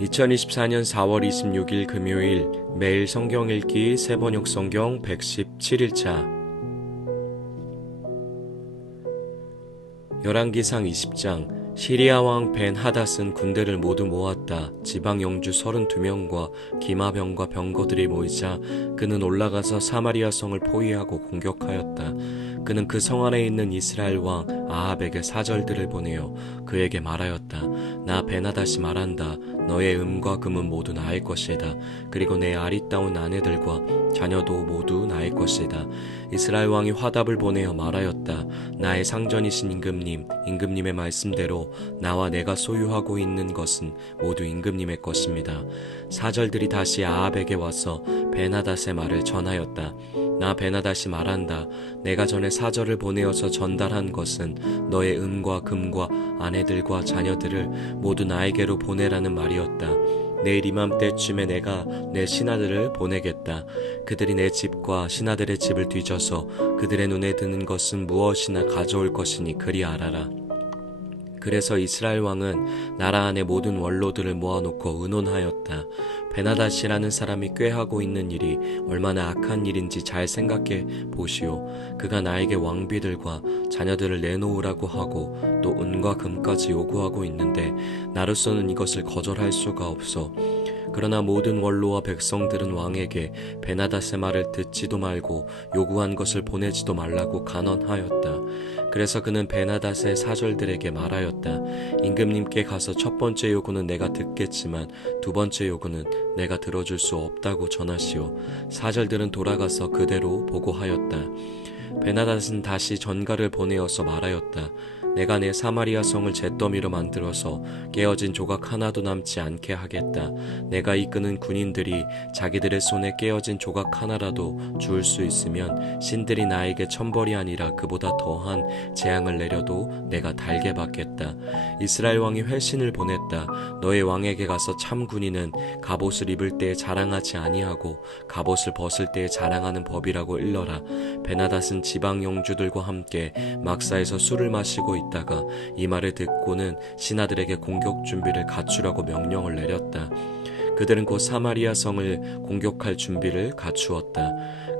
2024년 4월 26일 금요일 매일 성경 읽기 세번역 성경 117일차 열왕기상 20장 시리아 왕 벤 하닷은 군대를 모두 모았다. 지방 영주 32명과 기마병과 병거들이 모이자 그는 올라가서 사마리아 성을 포위하고 공격하였다. 그는 그 성 안에 있는 이스라엘 왕 아합에게 사절들을 보내어 그에게 말하였다. 나 벤하닷이 말한다. 너의 음과 금은 모두 나의 것이다. 그리고 내 아리따운 아내들과 자녀도 모두 나의 것이다. 이스라엘 왕이 화답을 보내어 말하였다. 나의 상전이신 임금님의 말씀대로 나와 내가 소유하고 있는 것은 모두 임금님의 것입니다. 사절들이 다시 아합에게 와서 벤하닷의 말을 전하였다. 나 벤하닷이 말한다. 내가 전에 사절을 보내어서 전달한 것은 너의 은과 금과 아내들과 자녀들을 모두 나에게로 보내라는 말이었다. 내일 이맘때쯤에 내가 내 신하들을 보내겠다. 그들이 내 집과 신하들의 집을 뒤져서 그들의 눈에 드는 것은 무엇이나 가져올 것이니 그리 알아라. 그래서 이스라엘 왕은 나라 안의 모든 원로들을 모아놓고 의논하였다. 벤하닷이라는 사람이 꾀하고 있는 일이 얼마나 악한 일인지 잘 생각해 보시오. 그가 나에게 왕비들과 자녀들을 내놓으라고 하고 또 은과 금까지 요구하고 있는데 나로서는 이것을 거절할 수가 없어. 그러나 모든 원로와 백성들은 왕에게 벤하닷의 말을 듣지도 말고 요구한 것을 보내지도 말라고 간언하였다. 그래서 그는 벤하닷의 사절들에게 말하였다. 임금님께 가서 첫 번째 요구는 내가 듣겠지만 두 번째 요구는 내가 들어줄 수 없다고 전하시오. 사절들은 돌아가서 그대로 보고하였다. 벤하닷은 다시 전가를 보내어서 말하였다. 내가 내 사마리아 성을 잿더미로 만들어서 깨어진 조각 하나도 남지 않게 하겠다. 내가 이끄는 군인들이 자기들의 손에 깨어진 조각 하나라도 주울 수 있으면 신들이 나에게 천벌이 아니라 그보다 더한 재앙을 내려도 내가 달게 받겠다. 이스라엘 왕이 회신을 보냈다. 너의 왕에게 가서 참 군인은 갑옷을 입을 때에 자랑하지 아니하고 갑옷을 벗을 때에 자랑하는 법이라고 일러라. 벤하닷은 지방 영주들과 함께 막사에서 술을 마시고 있다가 이 말을 듣고는 신하들에게 공격 준비를 갖추라고 명령을 내렸다. 그들은 곧 사마리아 성을 공격할 준비를 갖추었다.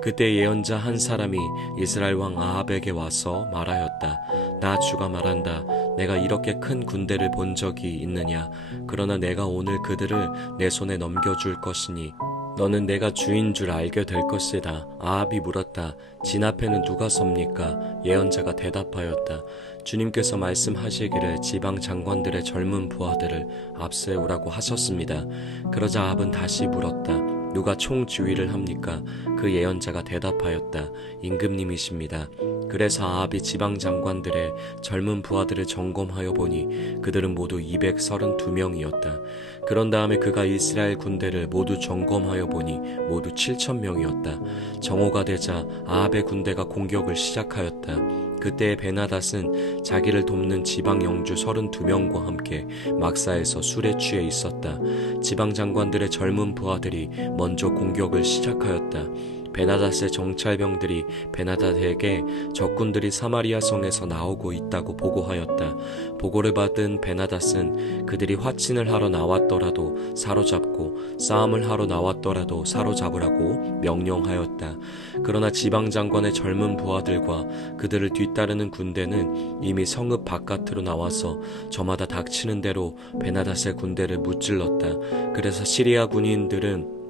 그때 예언자 한 사람이 이스라엘 왕 아합에게 와서 말하였다. 나 주가 말한다. 내가 이렇게 큰 군대를 본 적이 있느냐. 그러나 내가 오늘 그들을 내 손에 넘겨줄 것이니 너는 내가 주인 줄 알게 될 것이다. 아합이 물었다. 진 앞에는 누가 섭니까? 예언자가 대답하였다. 주님께서 말씀하시기를 지방 장관들의 젊은 부하들을 앞세우라고 하셨습니다. 그러자 아합은 다시 물었다. 누가 총지휘를 합니까? 그 예언자가 대답하였다. 임금님이십니다. 그래서 아합이 지방 장관들의 젊은 부하들을 점검하여 보니 그들은 모두 232명이었다. 그런 다음에 그가 이스라엘 군대를 모두 점검하여 보니 모두 7,000명이었다. 정오가 되자 아합의 군대가 공격을 시작하였다. 그때 벤하닷은 자기를 돕는 지방 영주 32명과 함께 막사에서 술에 취해 있었다. 지방 장관들의 젊은 부하들이 먼저 공격을 시작하였다. 벤하닷의 정찰병들이 벤하닷에게 적군들이 사마리아 성에서 나오고 있다고 보고하였다. 보고를 받은 벤하닷은 그들이 화친을 하러 나왔더라도 사로잡고 싸움을 하러 나왔더라도 사로잡으라고 명령하였다. 그러나 지방장관의 젊은 부하들과 그들을 뒤따르는 군대는 이미 성읍 바깥으로 나와서 저마다 닥치는 대로 벤하닷의 군대를 무찔렀다. 그래서 시리아 군인들은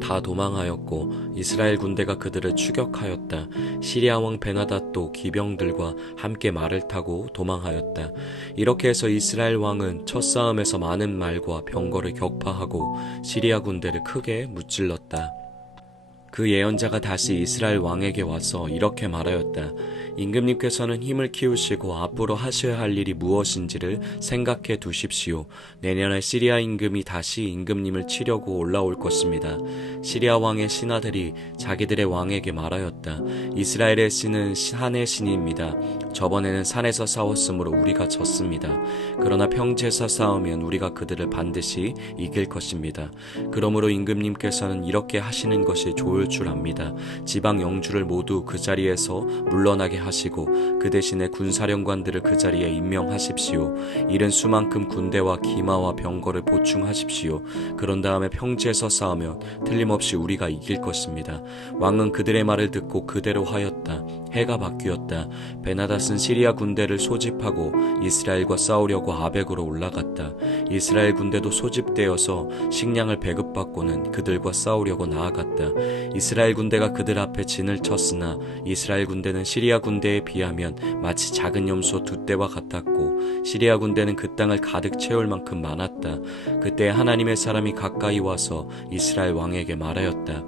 다 도망하였고 이스라엘 군대가 그들을 추격하였다. 시리아 왕 벤하닷도 기병들과 함께 말을 타고 도망하였다. 이렇게 해서 이스라엘 왕은 첫 싸움에서 많은 말과 병거를 격파하고 시리아 군대를 크게 무찔렀다. 그 예언자가 다시 이스라엘 왕에게 와서 이렇게 말하였다. 임금님께서는 힘을 키우시고 앞으로 하셔야 할 일이 무엇인지를 생각해 두십시오. 내년에 시리아 임금이 다시 임금님을 치려고 올라올 것입니다. 시리아 왕의 신하들이 자기들의 왕에게 말하였다. 이스라엘의 신은 산의 신입니다. 저번에는 산에서 싸웠으므로 우리가 졌습니다. 그러나 평지에서 싸우면 우리가 그들을 반드시 이길 것입니다. 그러므로 임금님께서는 이렇게 하시는 것이 좋을 좋을 줄 압니다. 지방 영주를 모두 그 자리에서 물러나게 하시고 그 대신에 군사령관들을 그 자리에 임명하십시오. 이른 수만큼 군대와 기마와 병거를 보충하십시오. 그런 다음에 평지에서 싸우면 틀림없이 우리가 이길 것입니다. 왕은 그들의 말을 듣고 그대로 하였다. 해가 바뀌었다. 베나닷은 시리아 군대를 소집하고 이스라엘과 싸우려고 아벡으로 올라갔다. 이스라엘 군대도 소집되어서 식량을 배급받고는 그들과 싸우려고 나아갔다. 이스라엘 군대가 그들 앞에 진을 쳤으나 이스라엘 군대는 시리아 군대에 비하면 마치 작은 염소 두 떼와 같았고 시리아 군대는 그 땅을 가득 채울 만큼 많았다. 그때 하나님의 사람이 가까이 와서 이스라엘 왕에게 말하였다.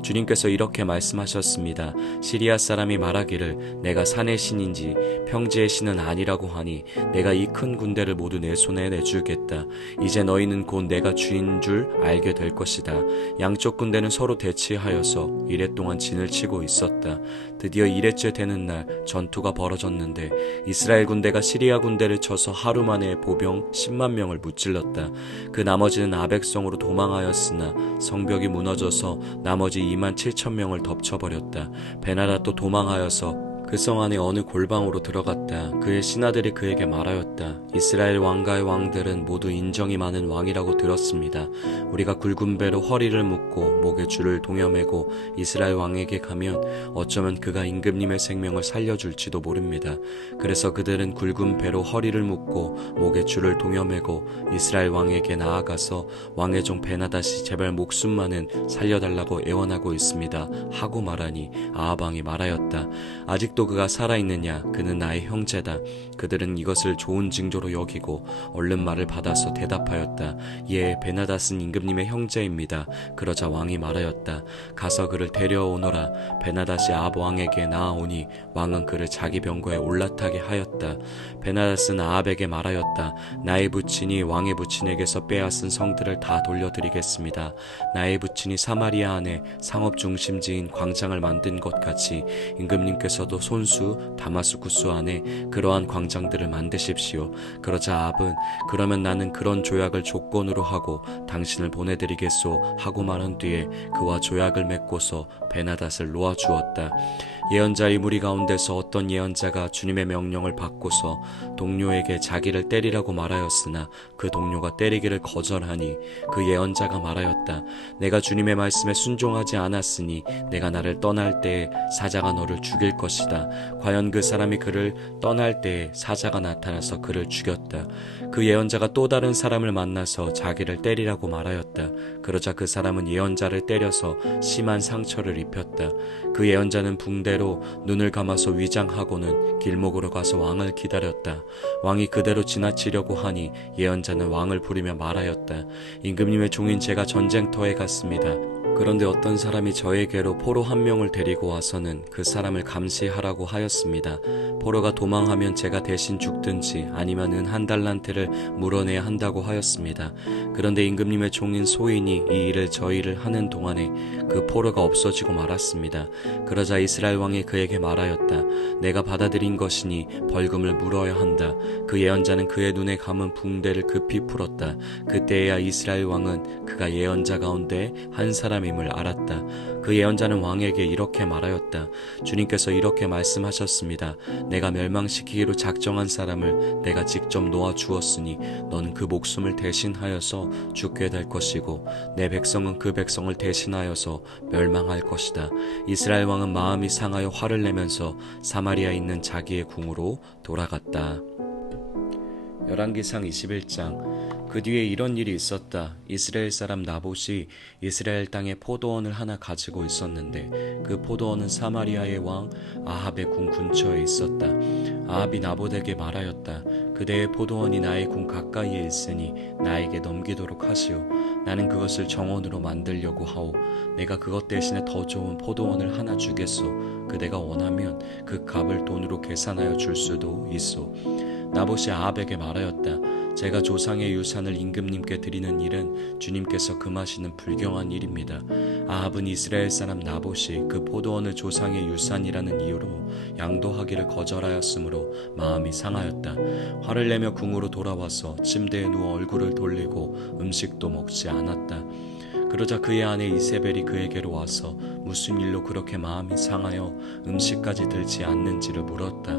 주님께서 이렇게 말씀하셨습니다. 시리아 사람이 말하기를 내가 산의 신인지 평지의 신은 아니라고 하니 내가 이 큰 군대를 모두 내 손에 내주겠다. 이제 너희는 곧 내가 주인 줄 알게 될 것이다. 양쪽 군대는 서로 대치하여서 이랫동안 진을 치고 있었다. 드디어 이레째 되는 날 전투가 벌어졌는데 이스라엘 군대가 시리아 군대를 쳐서 하루 만에 보병 10만 명을 무찔렀다. 그 나머지는 아벡성으로 도망하였으나 성벽이 무너져서 나머지 2만 7천 명을 덮쳐버렸다. 베나닷도 도망하여서 그 성 안에 어느 골방으로 들어갔다. 그의 신하들이 그에게 말하였다. 이스라엘 왕가의 왕들은 모두 인정이 많은 왕이라고 들었습니다. 우리가 굵은 배로 허리를 묶고 목에 줄을 동여매고 이스라엘 왕에게 가면 어쩌면 그가 임금님의 생명을 살려줄지도 모릅니다. 그래서 그들은 굵은 배로 허리를 묶고 목에 줄을 동여매고 이스라엘 왕에게 나아가서 왕의 종 베나닷이 제발 목숨만은 살려달라고 애원하고 있습니다. 하고 말하니 아합 왕이 말하였다. 아직도 그가 살아있느냐? 그는 나의 형제다. 그들은 이것을 좋은 징조로 여기고 얼른 말을 받아서 대답하였다. 예, 베나닷은 임금님의 형제입니다. 그러자 왕이 말하였다. 가서 그를 데려오너라. 베나닷이 아합 왕에게 나아오니 왕은 그를 자기 병거에 올라타게 하였다. 베나닷은 아합에게 말하였다. 나의 부친이 왕의 부친에게서 빼앗은 성들을 다 돌려드리겠습니다. 나의 부친이 사마리아 안에 상업 중심지인 광장을 만든 것 같이 임금님께서도 손수 다마스쿠스 안에 그러한 광장들을 만드십시오. 그러자 아합은 그러면 나는 그런 조약을 조건으로 하고 당신을 보내드리겠소 하고 말한 뒤에 그와 조약을 맺고서 베나닷을 놓아주었다. 예언자의 무리 가운데서 어떤 예언자가 주님의 명령을 받고서 동료에게 자기를 때리라고 말하였으나 그 동료가 때리기를 거절하니 그 예언자가 말하였다. 내가 주님의 말씀에 순종하지 않았으니 내가 나를 떠날 때에 사자가 너를 죽일 것이다. 과연 그 사람이 그를 떠날 때에 사자가 나타나서 그를 죽였다. 그 예언자가 또 다른 사람을 만나서 자기를 때리라고 말하였다. 그러자 그 사람은 예언자를 때려서 심한 상처를 입혔다. 그 예언자는 붕대로 눈을 감아서 위장하고는 길목으로 가서 왕을 기다렸다. 왕이 그대로 지나치려고 하니 예언자는 왕을 부르며 말하였다. 임금님의 종인 제가 전쟁터에 갔습니다. 그런데 어떤 사람이 저에게로 포로 한 명을 데리고 와서는 그 사람을 감시하라고 하였습니다. 포로가 도망하면 제가 대신 죽든지 아니면 은 1달란트를 물어내야 한다고 하였습니다. 그런데 임금님의 종인 소인이 이 일을 저희를 하는 동안에 그 포로가 없어지고 말았습니다. 그러자 이스라엘 왕이 그에게 말하였다. 내가 받아들인 것이니 벌금을 물어야 한다. 그 예언자는 그의 눈에 감은 붕대를 급히 풀었다. 그때야 이스라엘 왕은 그가 예언자 가운데 한 사람임을 알았다. 그 예언자는 왕에게 이렇게 말하였다. 주님께서 이렇게 말씀하셨습니다. 내가 멸망시키기로 작정한 사람을 내가 직접 놓아주었으니 너는 그 목숨을 대신하여서 죽게 될 것이고 내 백성은 그 백성을 대신하여서 멸망할 것이다. 이스라엘 왕은 마음이 상하여 화를 내면서 사마리아에 있는 자기의 궁으로 돌아갔다. 열왕기상 21장. 그 뒤에 이런 일이 있었다. 이스라엘 사람 나봇이 이스라엘 땅에 포도원을 하나 가지고 있었는데 그 포도원은 사마리아의 왕 아합의 궁 근처에 있었다. 아합이 나봇에게 말하였다. 그대의 포도원이 나의 궁 가까이에 있으니 나에게 넘기도록 하시오. 나는 그것을 정원으로 만들려고 하오. 내가 그것 대신에 더 좋은 포도원을 하나 주겠소. 그대가 원하면 그 값을 돈으로 계산하여 줄 수도 있소. 나봇이 아합에게 말하였다. 제가 조상의 유산을 임금님께 드리는 일은 주님께서 금하시는 불경한 일입니다. 아합은 이스라엘 사람 나봇이 그 포도원을 조상의 유산이라는 이유로 양도하기를 거절하였으므로 마음이 상하였다. 화를 내며 궁으로 돌아와서 침대에 누워 얼굴을 돌리고 음식도 먹지 않았다. 그러자 그의 아내 이세벨이 그에게로 와서 무슨 일로 그렇게 마음이 상하여 음식까지 들지 않는지를 물었다.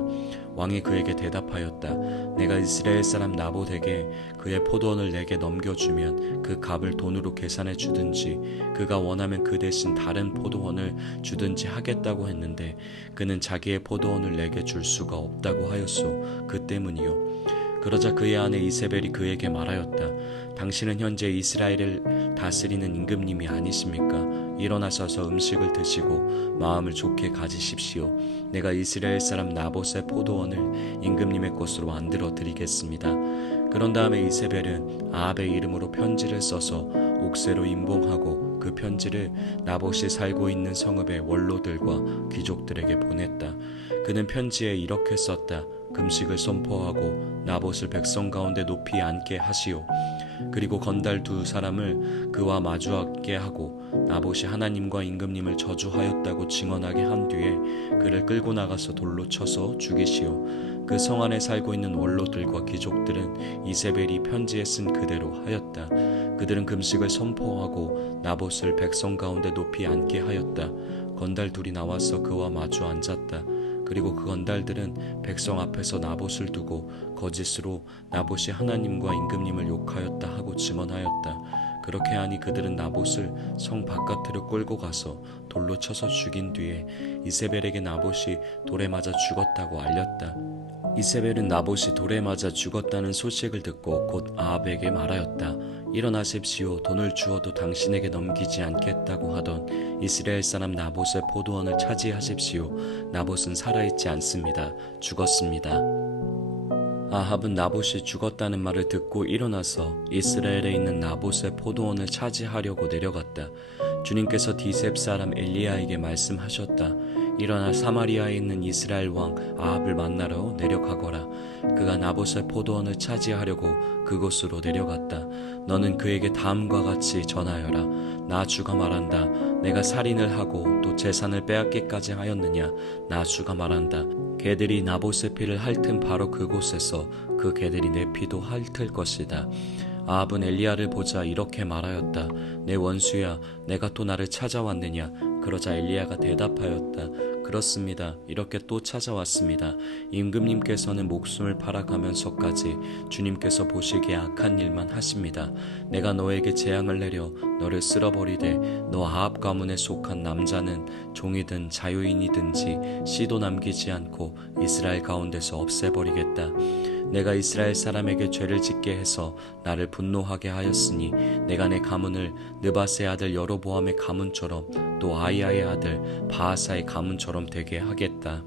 왕이 그에게 대답하였다. 내가 이스라엘 사람 나봇에게 그의 포도원을 내게 넘겨주면 그 값을 돈으로 계산해 주든지 그가 원하면 그 대신 다른 포도원을 주든지 하겠다고 했는데 그는 자기의 포도원을 내게 줄 수가 없다고 하였소. 그 때문이요. 그러자 그의 아내 이세벨이 그에게 말하였다. 당신은 현재 이스라엘을 다스리는 임금님이 아니십니까? 일어나셔서 음식을 드시고 마음을 좋게 가지십시오. 내가 이스라엘 사람 나봇의 포도원을 임금님의 것으로 만들어 드리겠습니다. 그런 다음에 이세벨은 아합의 이름으로 편지를 써서 옥새로 임봉하고 그 편지를 나봇이 살고 있는 성읍의 원로들과 귀족들에게 보냈다. 그는 편지에 이렇게 썼다. 금식을 선포하고 나봇을 백성 가운데 높이 앉게 하시오. 그리고 건달 2사람을 그와 마주하게 하고 나봇이 하나님과 임금님을 저주하였다고 증언하게 한 뒤에 그를 끌고 나가서 돌로 쳐서 죽이시오. 그 성 안에 살고 있는 원로들과 귀족들은 이세벨이 편지에 쓴 그대로 하였다. 그들은 금식을 선포하고 나봇을 백성 가운데 높이 앉게 하였다. 건달 2이 나와서 그와 마주 앉았다. 그리고 그 건달들은 백성 앞에서 나봇을 두고 거짓으로 나봇이 하나님과 임금님을 욕하였다 하고 증언하였다. 그렇게 하니 그들은 나봇을 성 바깥으로 끌고 가서 돌로 쳐서 죽인 뒤에 이세벨에게 나봇이 돌에 맞아 죽었다고 알렸다. 이세벨은 나봇이 돌에 맞아 죽었다는 소식을 듣고 곧 아합에게 말하였다. 일어나십시오. 돈을 주어도 당신에게 넘기지 않겠다고 하던 이스라엘 사람 나봇의 포도원을 차지하십시오. 나봇은 살아있지 않습니다. 죽었습니다. 아합은 나봇이 죽었다는 말을 듣고 일어나서 이스라엘에 있는 나봇의 포도원을 차지하려고 내려갔다. 주님께서 디셉 사람 엘리야에게 말씀하셨다. 일어나 사마리아에 있는 이스라엘 왕 아합을 만나러 내려가거라. 그가 나봇의 포도원을 차지하려고 그곳으로 내려갔다. 너는 그에게 다음과 같이 전하여라. 나 주가 말한다. 내가 살인을 하고 또 재산을 빼앗기까지 하였느냐. 나 주가 말한다. 개들이 나봇의 피를 핥은 바로 그곳에서 그 개들이 내 피도 핥을 것이다. 아합은 엘리야를 보자 이렇게 말하였다. 내 원수야, 내가 또 나를 찾아왔느냐. 그러자 엘리야가 대답하였다. 그렇습니다. 이렇게 또 찾아왔습니다. 임금님께서는 목숨을 팔아가면서까지 주님께서 보시기에 악한 일만 하십니다. 내가 너에게 재앙을 내려 너를 쓸어버리되 너 아합 가문에 속한 남자는 종이든 자유인이든지 씨도 남기지 않고 이스라엘 가운데서 없애버리겠다. 내가 이스라엘 사람에게 죄를 짓게 해서 나를 분노하게 하였으니 내가 내 가문을 느바스의 아들 여로보암의 가문처럼 또 아이야의 아들 바하사의 가문처럼 되게 하겠다.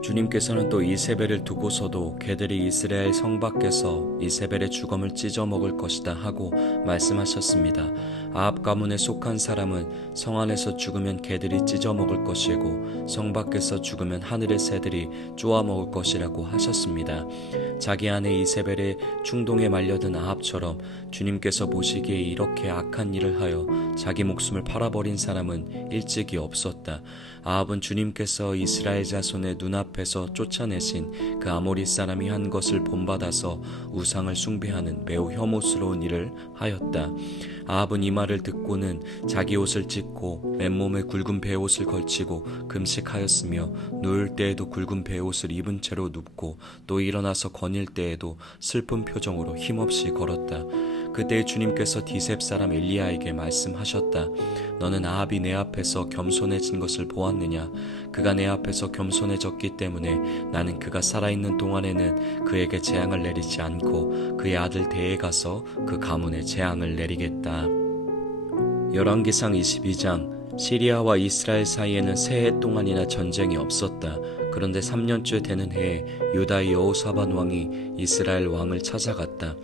주님께서는 또 이세벨을 두고서도 개들이 이스라엘 성 밖에서 이세벨의 주검을 찢어 먹을 것이다 하고 말씀하셨습니다. 아합 가문에 속한 사람은 성 안에서 죽으면 개들이 찢어 먹을 것이고 성 밖에서 죽으면 하늘의 새들이 쪼아 먹을 것이라고 하셨습니다. 자기 아내 이세벨의 충동에 말려든 아합처럼 주님께서 보시기에 이렇게 악한 일을 하여 자기 목숨을 팔아버린 사람은 일찍이 없었다. 아합은 주님께서 이스라엘 자손의 눈앞에서 쫓아내신 그 아모리 사람이 한 것을 본받아서 우상을 숭배하는 매우 혐오스러운 일을 하였다. 아합은 이 말을 듣고는 자기 옷을 찢고 맨몸에 굵은 베옷을 걸치고 금식하였으며 누울 때에도 굵은 베옷을 입은 채로 눕고 또 일어나서 거닐 때에도 슬픈 표정으로 힘없이 걸었다. 그때 주님께서 디셉 사람 엘리야에게 말씀하셨다. 너는 아합이 내 앞에서 겸손해진 것을 보았느냐? 그가 내 앞에서 겸손해졌기 때문에 나는 그가 살아있는 동안에는 그에게 재앙을 내리지 않고 그의 아들 대에 가서 그 가문에 재앙을 내리겠다. 열왕기상 22장. 시리아와 이스라엘 사이에는 세 해 동안이나 전쟁이 없었다. 그런데 3년째 되는 해에 유다의 여호사밧 왕이 이스라엘 왕을 찾아갔다.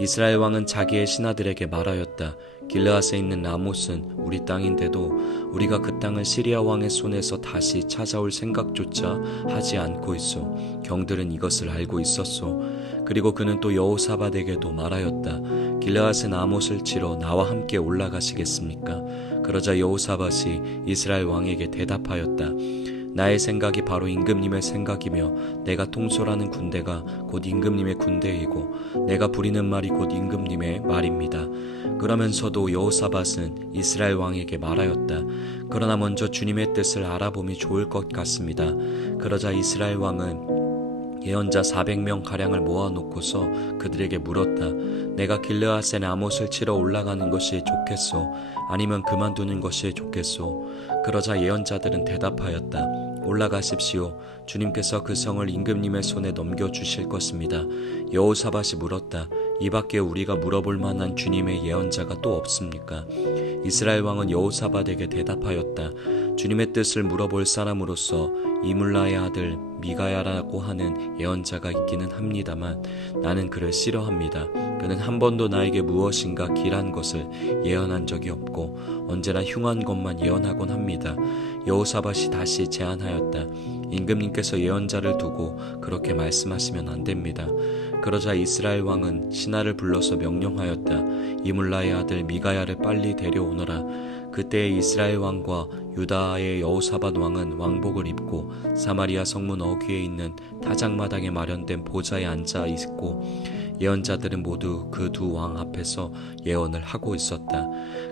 이스라엘 왕은 자기의 신하들에게 말하였다. 길르앗에 있는 라못은 우리 땅인데도 우리가 그 땅을 시리아 왕의 손에서 다시 찾아올 생각조차 하지 않고 있소. 경들은 이것을 알고 있었소. 그리고 그는 또 여호사밧에게도 말하였다. 길르앗의 라못을 치러 나와 함께 올라가시겠습니까? 그러자 여호사밧이 이스라엘 왕에게 대답하였다. 나의 생각이 바로 임금님의 생각이며 내가 통솔하는 군대가 곧 임금님의 군대이고 내가 부리는 말이 곧 임금님의 말입니다. 그러면서도 여호사밧은 이스라엘 왕에게 말하였다. 그러나 먼저 주님의 뜻을 알아봄이 좋을 것 같습니다. 그러자 이스라엘 왕은 예언자 400명가량을 모아놓고서 그들에게 물었다. 내가 길르앗에 나못을 치러 올라가는 것이 좋겠소? 아니면 그만두는 것이 좋겠소? 그러자 예언자들은 대답하였다. 올라가십시오. 주님께서 그 성을 임금님의 손에 넘겨주실 것입니다. 여호사밧이 물었다. 이밖에 우리가 물어볼 만한 주님의 예언자가 또 없습니까? 이스라엘 왕은 여호사밧에게 대답하였다. 주님의 뜻을 물어볼 사람으로서 이물라의 아들 미가야라고 하는 예언자가 있기는 합니다만 나는 그를 싫어합니다. 그는 한 번도 나에게 무엇인가 길한 것을 예언한 적이 없고 언제나 흉한 것만 예언하곤 합니다. 여호사밧이 다시 제안하였다. 임금님께서 예언자를 두고 그렇게 말씀하시면 안 됩니다. 그러자 이스라엘 왕은 신하를 불러서 명령하였다. 이물라의 아들 미가야를 빨리 데려오너라. 그때 이스라엘 왕과 유다의 여호사밧 왕은 왕복을 입고 사마리아 성문 어귀에 있는 타작마당에 마련된 보좌에 앉아 있고 예언자들은 모두 그 두 왕 앞에서 예언을 하고 있었다.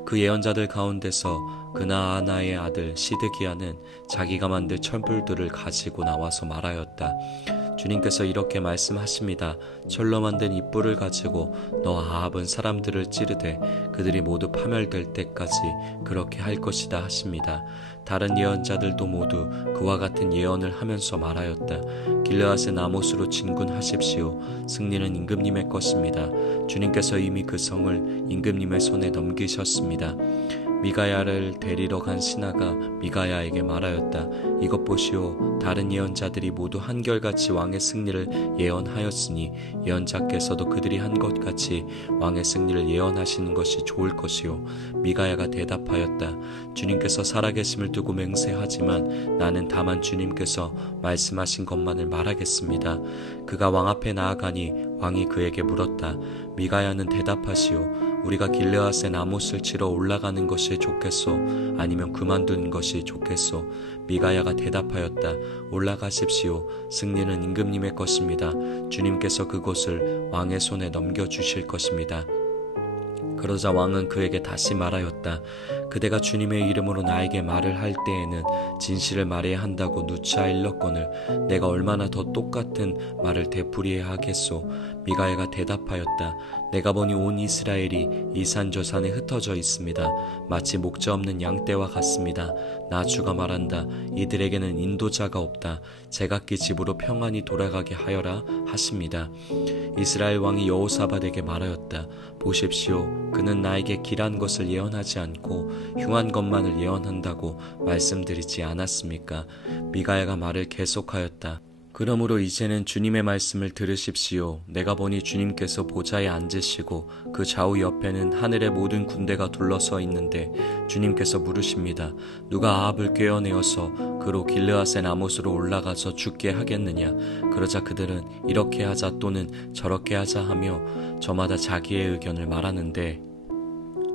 그 예언자들 가운데서 그나아나의 아들 시드기야는 자기가 만든 촛불들을 가지고 나와서 말하였다. 주님께서 이렇게 말씀하십니다. 철로 만든 이 뿔을 가지고 너 아합은 사람들을 찌르되 그들이 모두 파멸될 때까지 그렇게 할 것이다 하십니다. 다른 예언자들도 모두 그와 같은 예언을 하면서 말하였다. 길르앗의 나못으로 진군하십시오. 승리는 임금님의 것입니다. 주님께서 이미 그 성을 임금님의 손에 넘기셨습니다. 미가야를 데리러 간 신하가 미가야에게 말하였다. 이것 보시오. 다른 예언자들이 모두 한결같이 왕의 승리를 예언하였으니 예언자께서도 그들이 한 것 같이 왕의 승리를 예언하시는 것이 좋을 것이오. 미가야가 대답하였다. 주님께서 살아계심을 두고 맹세하지만 나는 다만 주님께서 말씀하신 것만을 말하겠습니다. 그가 왕 앞에 나아가니 왕이 그에게 물었다. 미가야는 대답하시오. 우리가 길르앗에 나못을 치러 올라가는 것이 좋겠소? 아니면 그만두는 것이 좋겠소? 미가야가 대답하였다. 올라가십시오. 승리는 임금님의 것입니다. 주님께서 그곳을 왕의 손에 넘겨주실 것입니다. 그러자 왕은 그에게 다시 말하였다. 그대가 주님의 이름으로 나에게 말을 할 때에는 진실을 말해야 한다고 누차 일렀거늘 내가 얼마나 더 똑같은 말을 되풀이해야 하겠소? 미가야가 대답하였다. 내가 보니 온 이스라엘이 이산저산에 흩어져 있습니다. 마치 목자 없는 양떼와 같습니다. 나 주가 말한다. 이들에게는 인도자가 없다. 제각기 집으로 평안히 돌아가게 하여라 하십니다. 이스라엘 왕이 여호사밧에게 말하였다. 보십시오. 그는 나에게 길한 것을 예언하지 않고 흉한 것만을 예언한다고 말씀드리지 않았습니까? 미가야가 말을 계속하였다. 그러므로 이제는 주님의 말씀을 들으십시오. 내가 보니 주님께서 보좌에 앉으시고 그 좌우 옆에는 하늘의 모든 군대가 둘러서 있는데 주님께서 물으십니다. 누가 아합을 꿰어내어서 그로 길르앗의 나못으로 올라가서 죽게 하겠느냐? 그러자 그들은 이렇게 하자 또는 저렇게 하자 하며 저마다 자기의 의견을 말하는데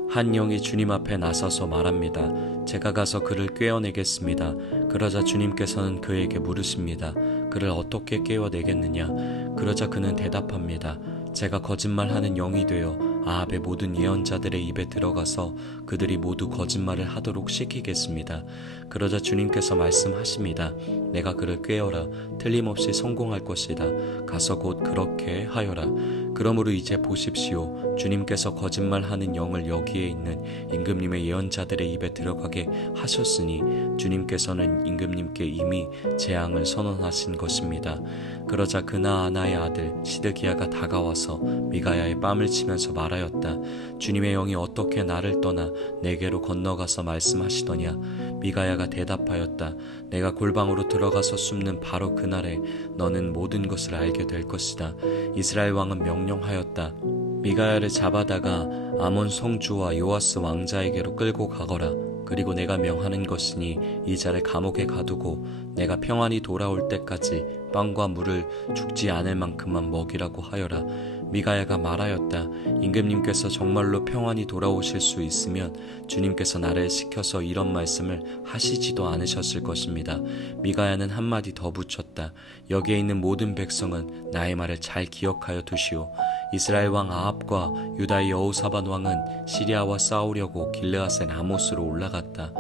한 영이 주님 앞에 나서서 말합니다. 제가 가서 그를 꿰어내겠습니다. 그러자 주님께서는 그에게 물으십니다. 그를 어떻게 꿰어내겠느냐? 그러자 그는 대답합니다. 제가 거짓말하는 영이 되어 아합의 모든 예언자들의 입에 들어가서 그들이 모두 거짓말을 하도록 시키겠습니다. 그러자 주님께서 말씀하십니다. 내가 그를 꿰어라. 틀림없이 성공할 것이다. 가서 곧 그렇게 하여라. 그러므로 이제 보십시오. 주님께서 거짓말하는 영을 여기에 있는 임금님의 예언자들의 입에 들어가게 하셨으니 주님께서는 임금님께 이미 재앙을 선언하신 것입니다. 그러자 그나아나의 아들 시드기야가 다가와서 미가야의 뺨을 치면서 말하였다. 주님의 영이 어떻게 나를 떠나 내게로 건너가서 말씀하시더냐? 미가야가 대답하였다. 내가 골방으로 들어가서 숨는 바로 그날에 너는 모든 것을 알게 될 것이다. 이스라엘 왕은 명령하였다. 미가야를 잡아다가 아몬 성주와 요아스 왕자에게로 끌고 가거라. 그리고 내가 명하는 것이니 이 자를 감옥에 가두고 내가 평안히 돌아올 때까지 빵과 물을 죽지 않을 만큼만 먹이라고 하여라. 미가야가 말하였다. 임금님께서 정말로 평안히 돌아오실 수 있으면 주님께서 나를 시켜서 이런 말씀을 하시지도 않으셨을 것입니다. 미가야는 한마디 더 붙였다. 여기에 있는 모든 백성은 나의 말을 잘 기억하여 두시오. 이스라엘 왕 아합과 유다의 여호사밧 왕은 시리아와 싸우려고 길르앗의 라모스로 올라갔다.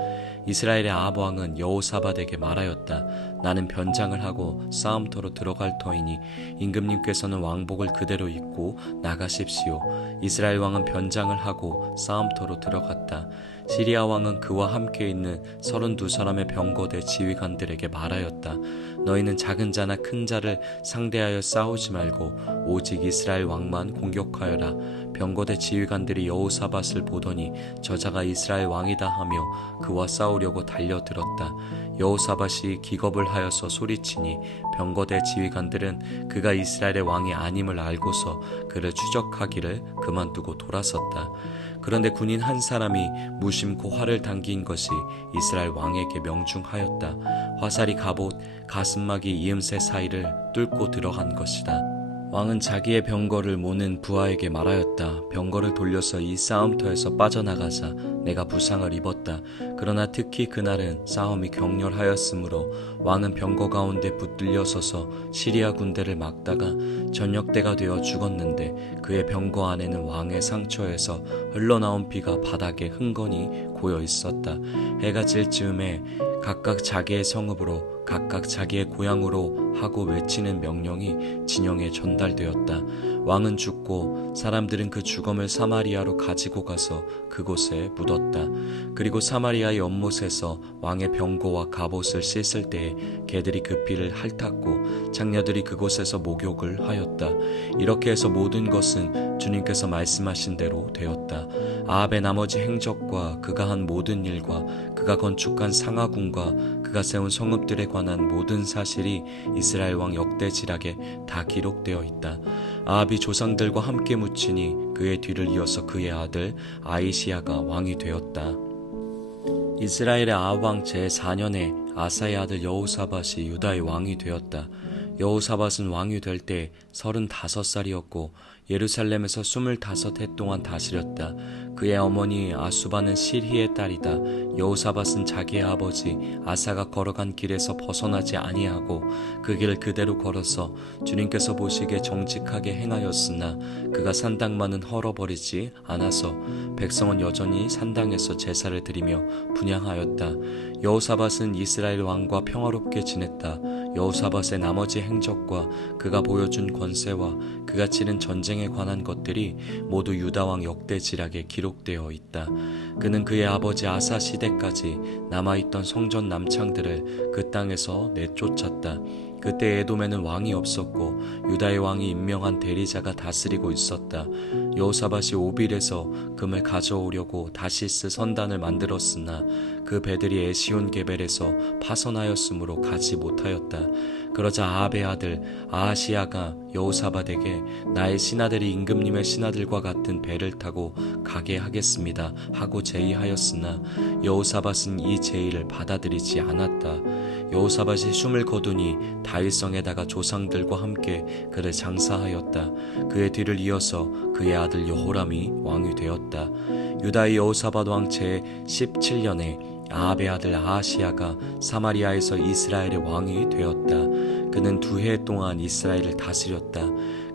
이스라엘의 아합 왕은 여호사밧에게 말하였다. 나는 변장을 하고 싸움터로 들어갈 터이니 임금님께서는 왕복을 그대로 입고 나가십시오. 이스라엘 왕은 변장을 하고 싸움터로 들어갔다. 시리아 왕은 그와 함께 있는 32사람의 병거대 지휘관들에게 말하였다. 너희는 작은 자나 큰 자를 상대하여 싸우지 말고 오직 이스라엘 왕만 공격하여라. 병거대 지휘관들이 여호사밧을 보더니 저자가 이스라엘 왕이다 하며 그와 싸우려고 달려들었다. 여호사밧이 기겁을 하여서 소리치니 병거대 지휘관들은 그가 이스라엘의 왕이 아님을 알고서 그를 추적하기를 그만두고 돌아섰다. 그런데 군인 한 사람이 무심코 활을 당긴 것이 이스라엘 왕에게 명중하였다. 화살이 갑옷 가슴막이 이음새 사이를 뚫고 들어간 것이다. 왕은 자기의 병거를 모는 부하에게 말하였다. 병거를 돌려서 이 싸움터에서 빠져나가자. 내가 부상을 입었다. 그러나 특히 그날은 싸움이 격렬하였으므로 왕은 병거 가운데 붙들려 서서 시리아 군대를 막다가 저녁때가 되어 죽었는데 그의 병거 안에는 왕의 상처에서 흘러나온 피가 바닥에 흥건히 고여 있었다. 해가 질 즈음에 각각 자기의 성읍으로 각각 자기의 고향으로 하고 외치는 명령이 진영에 전달되었다. 왕은 죽고 사람들은 그 죽음을 사마리아로 가지고 가서 그곳에 묻었다. 그리고 사마리아의 연못에서 왕의 병거와 갑옷을 씻을 때에 개들이 그 피를 핥았고 장녀들이 그곳에서 목욕을 하였다. 이렇게 해서 모든 것은 주님께서 말씀하신 대로 되었다. 아합의 나머지 행적과 그가 한 모든 일과 그가 건축한 상하궁과 그가 세운 성읍들에 관한 모든 사실이 이스라엘 왕 역대지락에 다 기록되어 있다. 아합이 조상들과 함께 묻히니 그의 뒤를 이어서 그의 아들 아이시야가 왕이 되었다. 이스라엘의 아합 왕 제4년에 아사의 아들 여호사밧이 유다의 왕이 되었다. 여호사밧은 왕이 될 때 35살이었고 예루살렘에서 25해 동안 다스렸다. 그의 어머니 아수바는 실히의 딸이다. 여호사밧은 자기의 아버지 아사가 걸어간 길에서 벗어나지 아니하고 그 길을 그대로 걸어서 주님께서 보시기에 정직하게 행하였으나 그가 산당만은 헐어버리지 않아서 백성은 여전히 산당에서 제사를 드리며 분향하였다. 여호사밧은 이스라엘 왕과 평화롭게 지냈다. 여호사밧의 나머지 행적과 그가 보여준 권세와 그가 치른 전쟁에 관한 것들이 모두 유다왕 역대지락에 기록되어 있다. 그는 그의 아버지 아사 시대까지 남아있던 성전 남창들을 그 땅에서 내쫓았다. 그때 에돔에는 왕이 없었고 유다의 왕이 임명한 대리자가 다스리고 있었다. 여호사밧이 오빌에서 금을 가져오려고 다시스 선단을 만들었으나 그 배들이 에시온 게벨에서 파선하였으므로 가지 못하였다. 그러자 아합의 아들 아하시야가 여호사밧에게 나의 신하들이 임금님의 신하들과 같은 배를 타고 가게 하겠습니다 하고 제의하였으나 여호사밧은 이 제의를 받아들이지 않았다. 여호사밧이 숨을 거두니 다윗성에다가 조상들과 함께 그를 장사하였다. 그의 뒤를 이어서 그의 아들 여호람이 왕이 되었다. 유다의 여호사밧 왕 제17년에 아합의 아들 아하시야가 사마리아에서 이스라엘의 왕이 되었다. 그는 2해 동안 이스라엘을 다스렸다.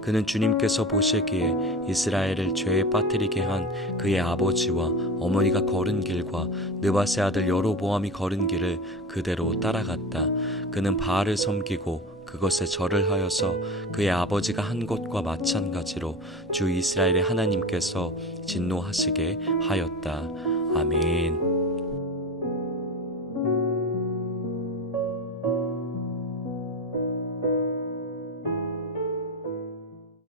그는 주님께서 보시기에 이스라엘을 죄에 빠뜨리게 한 그의 아버지와 어머니가 걸은 길과 느밧의 아들 여로보암이 걸은 길을 그대로 따라갔다. 그는 바알을 섬기고 그것에 절을 하여서 그의 아버지가 한 것과 마찬가지로 주 이스라엘의 하나님께서 진노하시게 하였다. 아멘.